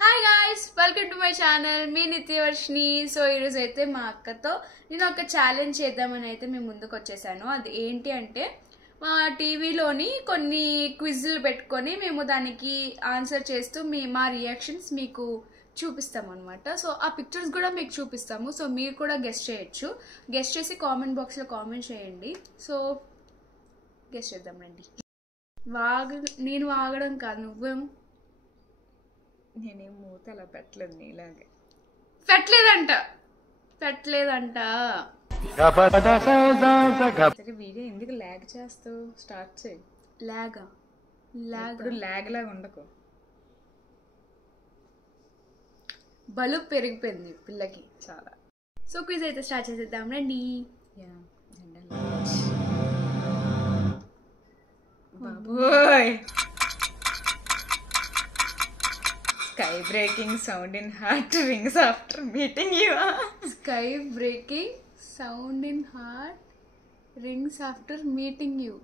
Hi guys, welcome to my channel. మీ Nityavarshini. So ఈరోజు అయితే మా అక్కతో నేను ఒక ఛాలెంజ్ చేద్దామని అయితే మేము ముందుకు వచ్చేసాను. అది ఏంటి అంటే మా టీవీలోని కొన్ని క్విజ్లు పెట్టుకొని మేము దానికి ఆన్సర్ చేస్తూ మా రియాక్షన్స్ మీకు చూపిస్తాము అనమాట. సో ఆ పిక్చర్స్ కూడా మీకు చూపిస్తాము. సో మీరు కూడా గెస్ట్ చేయొచ్చు. గెస్ట్ చేసి కామెంట్ బాక్స్లో కామెంట్ చేయండి. సో గెస్ట్ చేద్దాం రండి. నేను వాగడం కాదు, నువ్వేమో. నేనేం మూత అలా పెట్టలేదు, నీలాగే పెట్టలేదంట. సరే, వీడియో ఎందుకు ల్యాగ్ చేస్తావు? స్టార్ట్ చేయి. లాగ్ ఇప్పుడు ల్యాగ్ లాగా ఉండకు. బలుపు పెరిగిపోయింది పిల్లకి చాలా. సో క్విజ్ అయితే స్టార్ట్ చేసేద్దాం రండి. బాబోయ్, sky breaking sound in heart rings after meeting you. Sky breaking sound in heart rings after meeting you.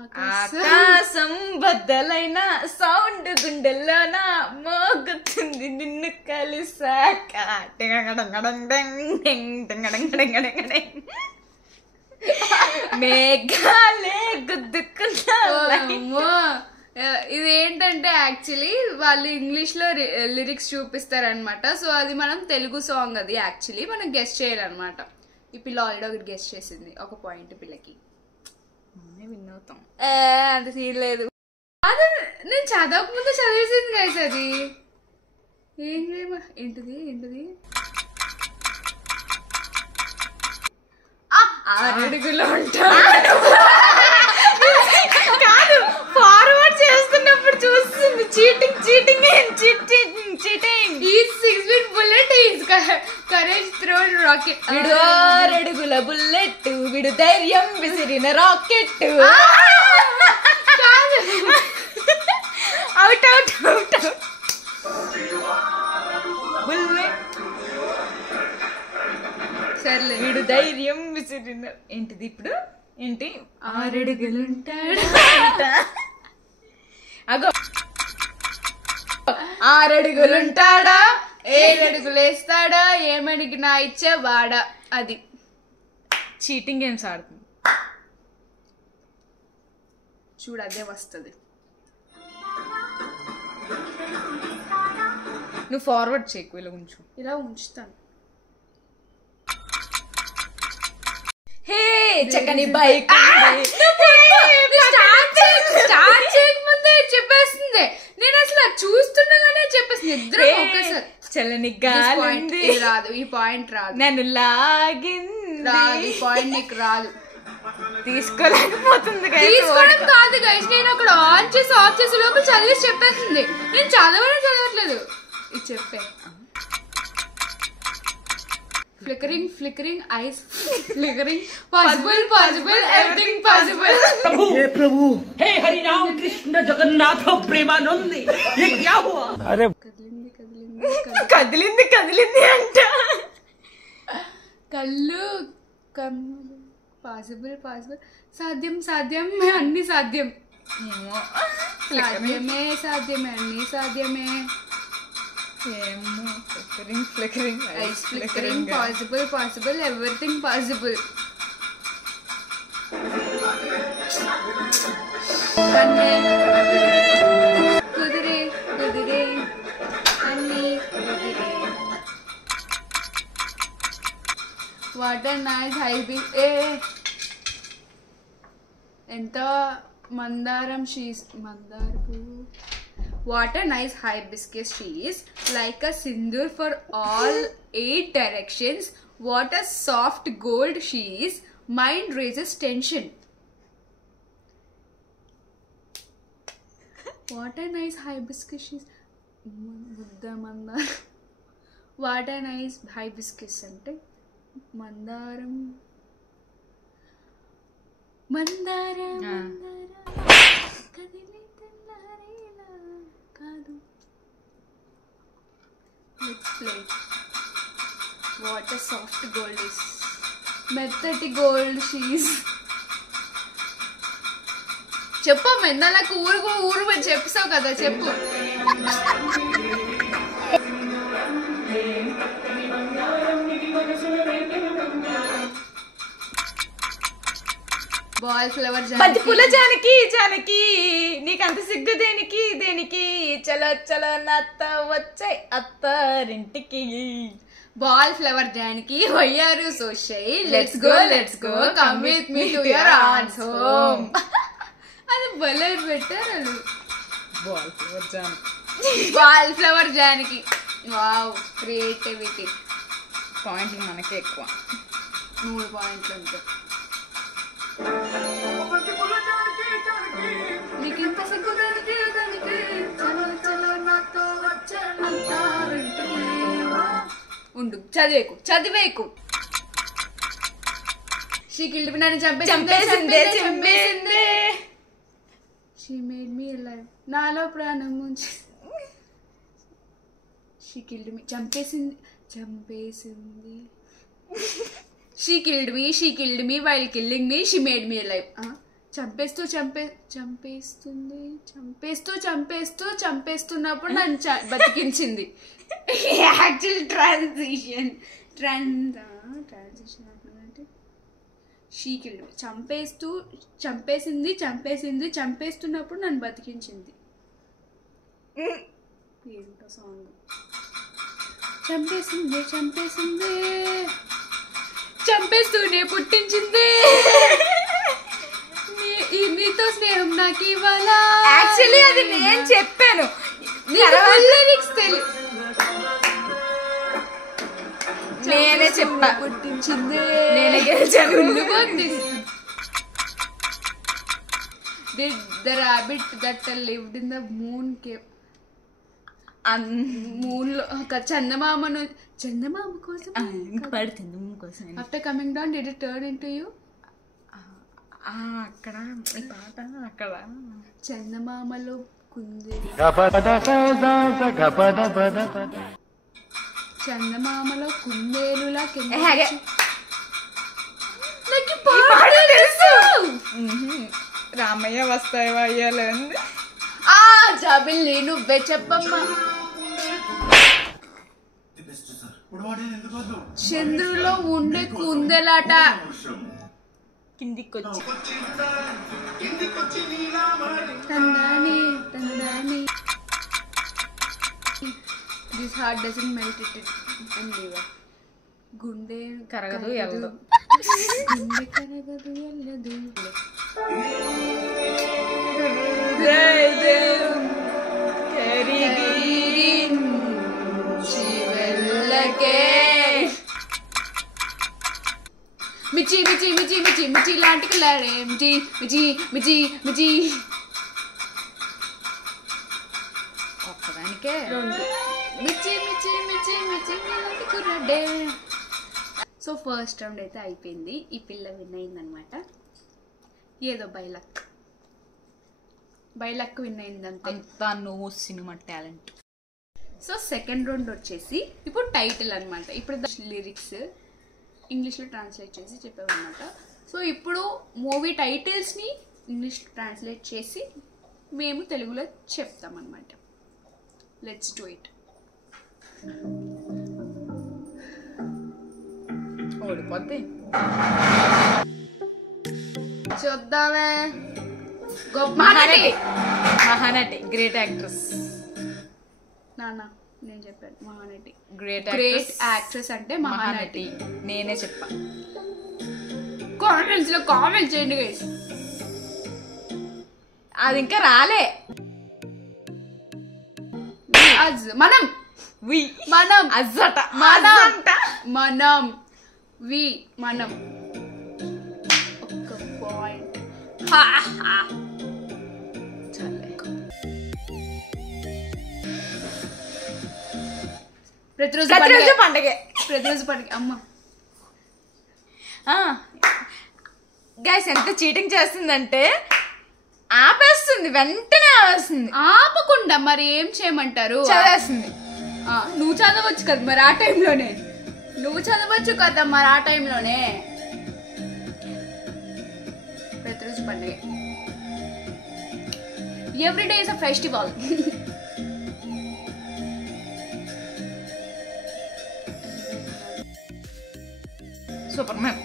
ఆకాశం బద్దలైన సౌండ్ గుండెల్లోన మోగుతుంది నిన్ను కలిసాక. మేఘాలే గుద్దుకున్నా. ఇది ఏంటంటే యాక్చువల్లీ వాళ్ళు ఇంగ్లీష్ లో లిరిక్స్ చూపిస్తారనమాట. సో అది మనం తెలుగు సాంగ్, అది యాక్చువల్లీ మనం గెస్ట్ చేయాలన్నమాట. ఈ పిల్ల ఆల్రెడీ ఒకటి గెస్ట్ చేసింది, ఒక పాయింట్ పిల్లకి. విన్ అవుతాం. అంత సీన్ లేదు. అది నేను చదవక ముందు చదివేసింది గైస్. అది ఏంటిది ఏంటిది అడుగులో ఉంటాడు. కాదు, ఫార్వర్డ్ చేస్తున్నప్పుడు చూస్తుంది. Cheating cheating cheating cheating. Is 6 feet bullet, is courage thrown rocket. విడు 6 అడుగుల బుల్లెట్, విడు ధైర్యం విసిరిన rocket. Out out out out. Bullet సర్లే. విడు ధైర్యం విసిరిన. ఏంటిది ఇప్పుడు? ఏంటి? 6 అడుగులుంటాడు. అగో, 6 అడుగులుంటాడా, 7 అడుగులు వేస్తాడా, ఏమడిగినా ఇచ్చే వాడా. అది చీటింగ్ గేమ్స్ ఆడుతుంది చూడు, అదే వస్తుంది. నువ్వు ఫార్వర్డ్ చేయకు, ఇలా ఉంచు. ఇలా ఉంచుతాను. హే చక్కని బైక్. స్టార్ట్ చేయకముందే చెప్పేస్తుంది. నేను అసలు చూస్తుండగానే చెప్పేసింది. ఇద్దరు ఒకేసారి. చల్లని గాలి రాదు, ఈ పాయింట్ రాదు. నన్ను లాగింది రాదు, ఈ పాయింట్ నీకు రాదు. తీసుకోలేకపోతుంది. తీసుకోవడం కాదు గైస్, నేను అక్కడ ఆన్ చేసి ఆఫ్ చేసే లోపల చదివేసి చెప్పేసింది. నేను చదవట్లేదు. ఇది చెప్పే. Flickering, flickering eyes, flickering, possible, possible, everything possible. हे प्रभु, हे हरि राम कृष्ण जगन्नाथ प्रेमानंद, ये क्या हुआ? अरे కదిలింది కదిలింది అంట. కళ్ళు కన్నులు, పాసిబుల్ పాసిబుల్, సాధ్యం సాధ్యం, అన్ని సాధ్యం. సాధ్యమే సాధ్యమే, అన్ని సాధ్యమే. Flickering flickering ice flickering, possible possible, everything possible. కుదిరే కుదిరే అన్ని కుదిరే. Water nice Hibi. ఎంత మందారం షీస్, మందార పువ్వు. What a nice hibiscus she is, like a sindoor for all 8 directions. What a soft gold she is, mind raises tension. What a nice hibiscus she is. Buddha mandar. What a nice hibiscus ante mandaram. Mandara mandara kadile tellarela kadu. Let's play. What a soft gold is. మెత్తటి gold she's. చెప్పమ్మా నాకు ఊరు మరి చెప్పావు కదా చెప్పు. Ball flower బంతి పూల జానకి జానకి నీకంత సిగ్గు దేనికి దేనికి చలో చలో నాతో వచ్చే అత్తారింటికి. బాల్ ఫ్లవర్ జానకి వయ్యారు so shy let's go come with me to your aunt's home. అది భలే పెట్టారు అది. Ball flower Janaki ball flower Janaki. Wow creativity. పాయింట్లు మనకే ఎక్కువ. 3 పాయింట్లు ఉంటాయి. నీకింత సిగ్గు దానికి దానికి చలో చలో నాతో వచ్చే అత్తారింటికి. ఉండు చదివేకు. షీకిల్డ్ నన్ను చంపేసిందే. She made me alive. నాలో ప్రాణం ఉంచి. షీ కిల్డ్ మీ చంపేసింది. She killed me while killing me. She made me alive. చంపేస్తున్నప్పుడు నన్ను బతికించింది. యాక్చువల్ ట్రాన్సిషన్ అంటే షీ కిల్డ్ మీ చంపేస్తున్నప్పుడు నన్ను బతికించింది. ఏంటో సాంగ్. చంపేస్తూనే పుట్టించింది. నీతో స్నేహం నాకు ఇవాళ. యాక్చువల్లీ అది నేను చెప్పాను. నేనే చెప్పా. పుట్టించింది. నేనే గెలిచాను. Did the rabbit that lived in the moon cave? Moon లో చందమామ కోసం after coming down did it turn into you. అక్కడ ఈ పాట అక్కడ చందమామలో కుందేలులా రామయ్య వస్తాయి అయ్యాలండి. జాబిల్లి నువ్వే చెప్పమ్మా. చంద్రులో ఉండే కుందెలాట కిందికొచ్చి this heart doesn't melt it and liver. గుండె కరగదు ఎల్లదు. గుండె కరగదు ఎల్లదు. మిచి మిచి మిచి మిచి మిచి లాంటి కలరే మిచి మిచి మిచి మిచి. ఒక్కదానికే 2 మిచి మిచి మిచి మిచి లాంటి కుర్రడే. సో ఫస్ట్ రౌండ్ అయితే అయిపోయింది. ఈ పిల్ల విన్ అయిందనమాట. ఏదో బైలక్ విన్ అయిందంతే. అంతా నువ్వు cinema talent. So second round వచ్చేసి ఇప్పుడు టైటిల్ అనమాట. ఇప్పుడు లిరిక్స్ ఇంగ్లీష్లో ట్రాన్స్లేట్ చేసి చెప్పామన్నమాట. సో ఇప్పుడు మూవీ టైటిల్స్ని ఇంగ్లీష్ ట్రాన్స్లేట్ చేసి మేము తెలుగులో చెప్తామన్నమాట. Let's do it. ఓడిపోద్ది. చూద్దామే. Mahanati great actress. నాన్న నేను చెప్పాను మహానటి. గ్రేట్ యాక్ట్రెస్ అంటే మహానటి. నేనే చెప్పా. కామెంట్స్ లో కామెంట్ చేయండి గైస్. అది ఇంకా రాలే. మనం ఒక పాయింట్. ప్రతిరోజు పండుగ అమ్మ. గైస్ ఎంత చీటింగ్ చేస్తుందంటే ఆపేస్తుంది, వెంటనే ఆపేస్తుంది. ఆపకుండా మరి ఏం చేయమంటారు? చదివేస్తుంది. నువ్వు చదవచ్చు కదా మరి ఆ టైంలోనే. ప్రతిరోజు పండుగ. Every day is a festival. Super man.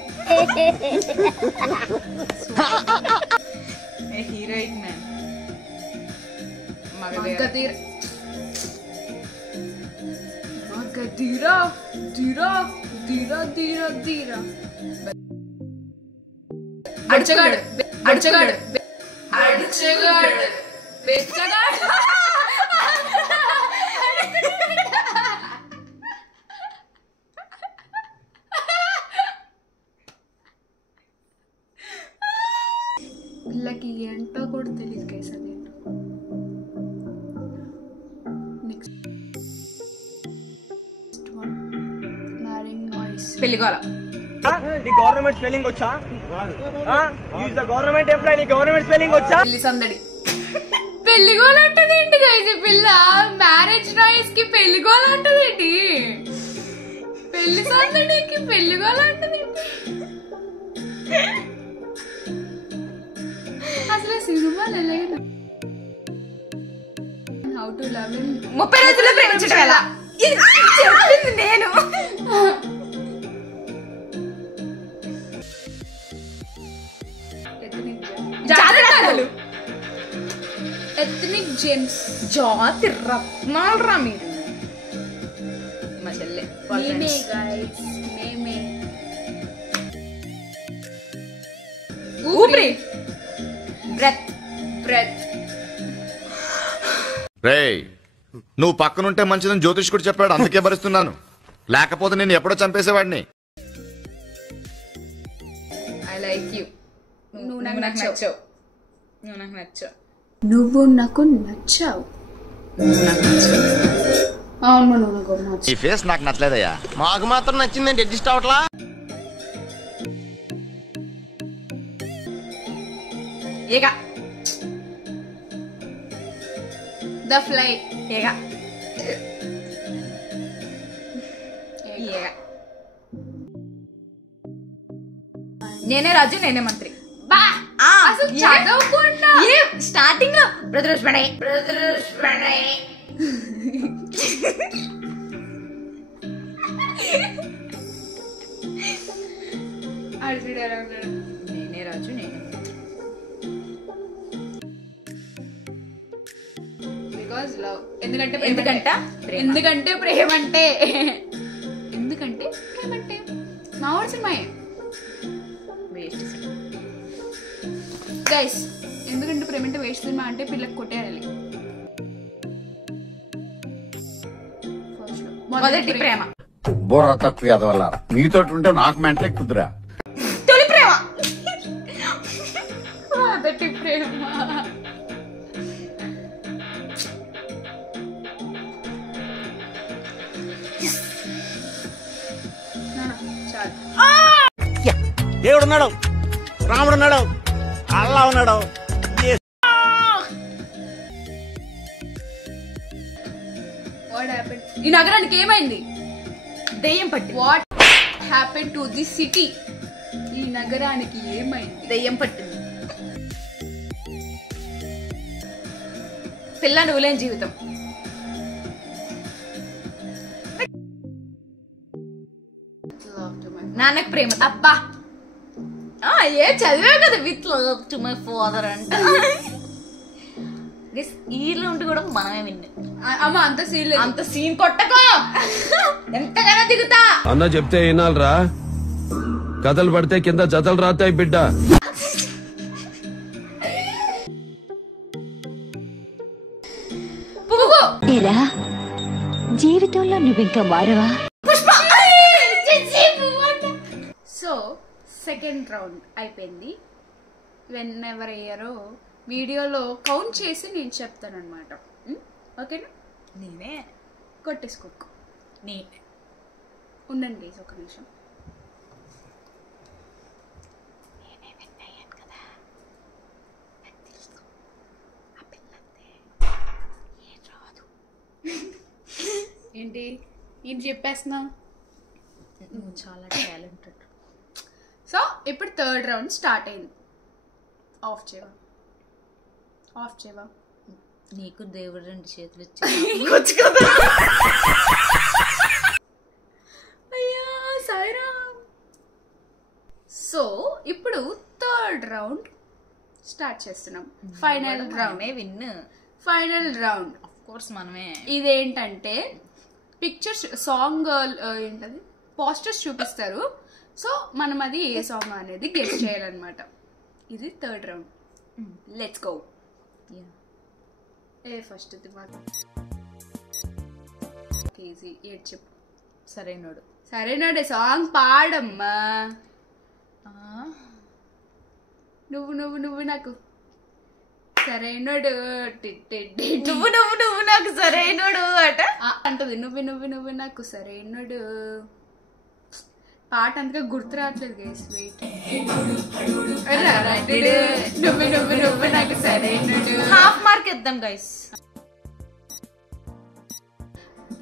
Heroine man. Magadheera Magadheera ధీర ధీర ధీర ధీర. అడిచగాడు అడిచగాడు అడిచగాడు బెచ్చగాడు. పిల్లకి ఏంటో కూడా తెలియదు కేసు అదేంటో. Next one marrying noise. పెళ్లిగోల. నీ గవర్నమెంట్ స్పెల్లింగ్ వచ్చా? Use the government employ. నీ గవర్నమెంట్ స్పెల్లింగ్ వచ్చా? పెళ్లి సందడి. పెళ్లిగోలు అంటది ఏంటి గైస్ ఈ పిల్ల? మ్యారేజ్ నాయిస్ కి పెళ్లిగోలు అంటది ఏంటి? పెళ్లి సందడికి పెళ్లిగోలు అంటది ఏంటి? అసలు సినిమాలు ఎలా? How to love him. 30 రోజుల్లో ప్రేమించడం ఎలా? ఇది చెప్పింది నేను. జాతకాలు. Ethnic gems. జాతి రత్నాలు రా మీరు. మా చెల్లె. మేమే గైస్ మేమే. ఊపిరి. బ్రెత్. బ్రెత్. రేయ్, నువ్వు పక్కనుంటే మంచిదని జ్యోతిష్కుడు చెప్పాడు, అందుకే భరిస్తున్నాను. లేకపోతే నేను ఎప్పుడో చంపేసేవాడిని. I like you. నువ్వు నాకు నచ్చావు. నువ్వు నాకు నచ్చావు. నువ్వు నాకు నచ్చావు. అవును నువ్వు నాకు నచ్చావు. ఈ ఫేస్ నాకు నచ్చలేదయ్యా. మాకు మాత్రం నచ్చిందండి. అడ్జస్ట్ అవట్లా? ఏగా. The fly. ఏగా. ఏగా. నేనే రాజు నేనే మంత్రి. బా అసలు చదవకుండా స్టార్టింగ్ లో బ్రదర్స్ పడే నేనే రాజు నేనే బికాజ్ లవ్. ఎందుకంటే ఎందుకంటే ప్రేమ అంటే ఎందుకంటే ప్రేమ అంటే మా వాడు సినిమాయే గైస్. ఎందుకంటే ప్రేమ అంటే వేస్ట్ సినిమా అంటే పిల్లకి కొట్టేయాలి. మొదటి ప్రేమ. బుర్ర తక్కువ ఎదవల్ల మీతో ఉంటే నాకు మెంటలే కుదురా. తొలి ప్రేమ. మొదటి ప్రేమ. దేవుడు ఉన్నాడు, రాముడు ఉన్నాడు, అల్లా ఉన్నాడు. What happen? ఈ నగరానికి ఏమైంది? దెయ్యం పట్టి. What happen to the city? ఈ నగరానికి ఏమైంది? దెయ్యం పట్టింది. పిల్ల నువ్వులేని జీవితం. నాన్నకు ప్రేమ. అబ్బా ఏ చదివే కదా. With love to my father అంట. ఈలో ఉండి కూడా మనమే విన్నా. అమ్మ అంత సీన్ అంత సీన్ కొట్టకో. ఎంతగానో దిగుతా. అన్న చెప్తే వినాలరా. కథలు పడితే కింద జతలు రాతాయి బిడ్డ. పువ్వు. ఏరా జీవితంలో నువ్వింకా మారవా? సో సెకండ్ రౌండ్ అయిపోయింది. వెన్ ఎవర్ అయ్యారో వీడియోలో కౌంట్ చేసి నేను చెప్తాను అనమాట. ఓకేనా? నేనే కొట్టేసుకోకు. నేనే ఉండండి ఒక నిమిషం. ఏంటి ఏంటి చెప్పేస్తున్నావు? నువ్వు చాలా టాలెంటెడ్. సో ఇప్పుడు థర్డ్ రౌండ్ స్టార్ట్ అయింది. ఆఫ్ చేయవా? ఆఫ్ చేయవా? నీకు దేవుడు 2 చేతులు ఇచ్చి కదా. అయ్యా సాయిరామ్. సో ఇప్పుడు థర్డ్ రౌండ్ స్టార్ట్ చేస్తున్నాం. Final round win. Final round of course మనమే. ఇదేంటంటే పిక్చర్స్ సాంగ్ ఏంటది పోస్టర్స్ చూపిస్తారు. సో మనం అది ఏ సాంగ్ అనేది గెస్ చేయాలన్నమాట. ఇది third round. Let's go. A first easy ఏడ్ చెప్పు. సరైనోడు. సరేనోడే సాంగ్ పాడమ్మా. నువ్వు నువ్వు నువ్వు నాకు సరైనోడు నువ్వు నువ్వు నువ్వు నాకు సరైనోడు అట అంటది. నువ్వు నువ్వు నువ్వు నాకు సరైనోడు. పాట అంతగా గుర్తు రావట్లేదు గైస్. వెయిట్. నువ్వు నువ్వు నువ్వు నాకు సరైనోడు. హాఫ్ మార్క్ ఇద్దాం గైస్.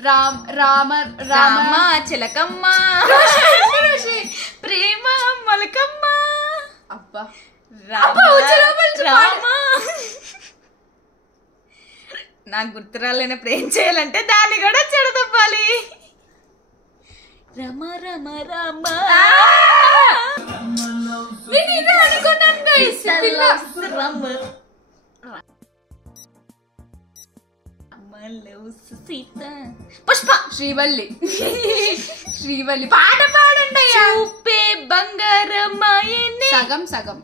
రామ రామ రామ చిలకమ్మ ప్రేమ మలకమ్మ. అబ్బా రామ నాకు గుర్తు రాలేనప్పుడు ఏం చేయాలంటే దాన్ని కూడా చెడదప్పాలి. రమ రమ రమ అనుకున్నాను గైస్. సీత పుష్ప శ్రీవల్లి. శ్రీవల్లి పాట పాడండి. చూపే బంగారమాయనే. సగం సగం.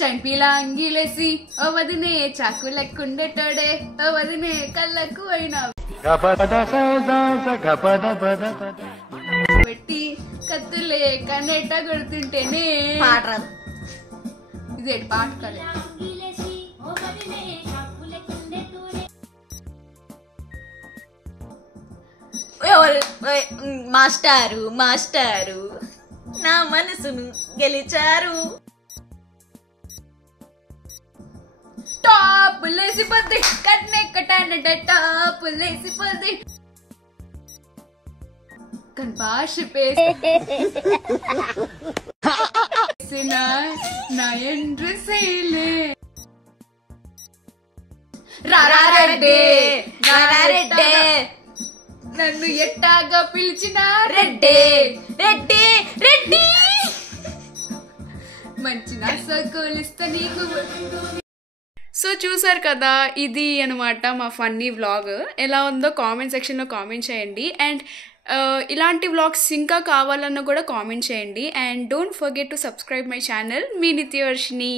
చంపిలా అంగిలేసి ఓ వదినే చాకు లెక్కుండేటోడే ఓ వదినే కళ్ళకు అయినా పెట్టి కత్తులే కన్నెట్ట కొడుతుంటేనే పాడరాదు. ఇదే పాట కలే. మాస్టారు మాస్టారు నా మనసును గెలిచారు. టాపులేసిపోద్ది కన్నే కట్టానంటే టాపులేసిపోద్ది కన్పాష పేసిన నయండ్రు సేలే రారెడ్డే రారెడ్డే నన్ను ఎట్టాగా పిలిచిన రెడ్డే రెడ్డి రెడ్డి మంచి నసకోలిస్తా నీకు. సో చూసారు కదా, ఇది అనమాట మా ఫన్నీ వ్లాగ్. ఎలా ఉందో కామెంట్ సెక్షన్లో కామెంట్ చేయండి. అండ్ ఇలాంటి వ్లాగ్స్ ఇంకా కావాలన్నా కూడా కామెంట్ చేయండి. And don't forget to subscribe my channel మీ నిత్యవర్షిని.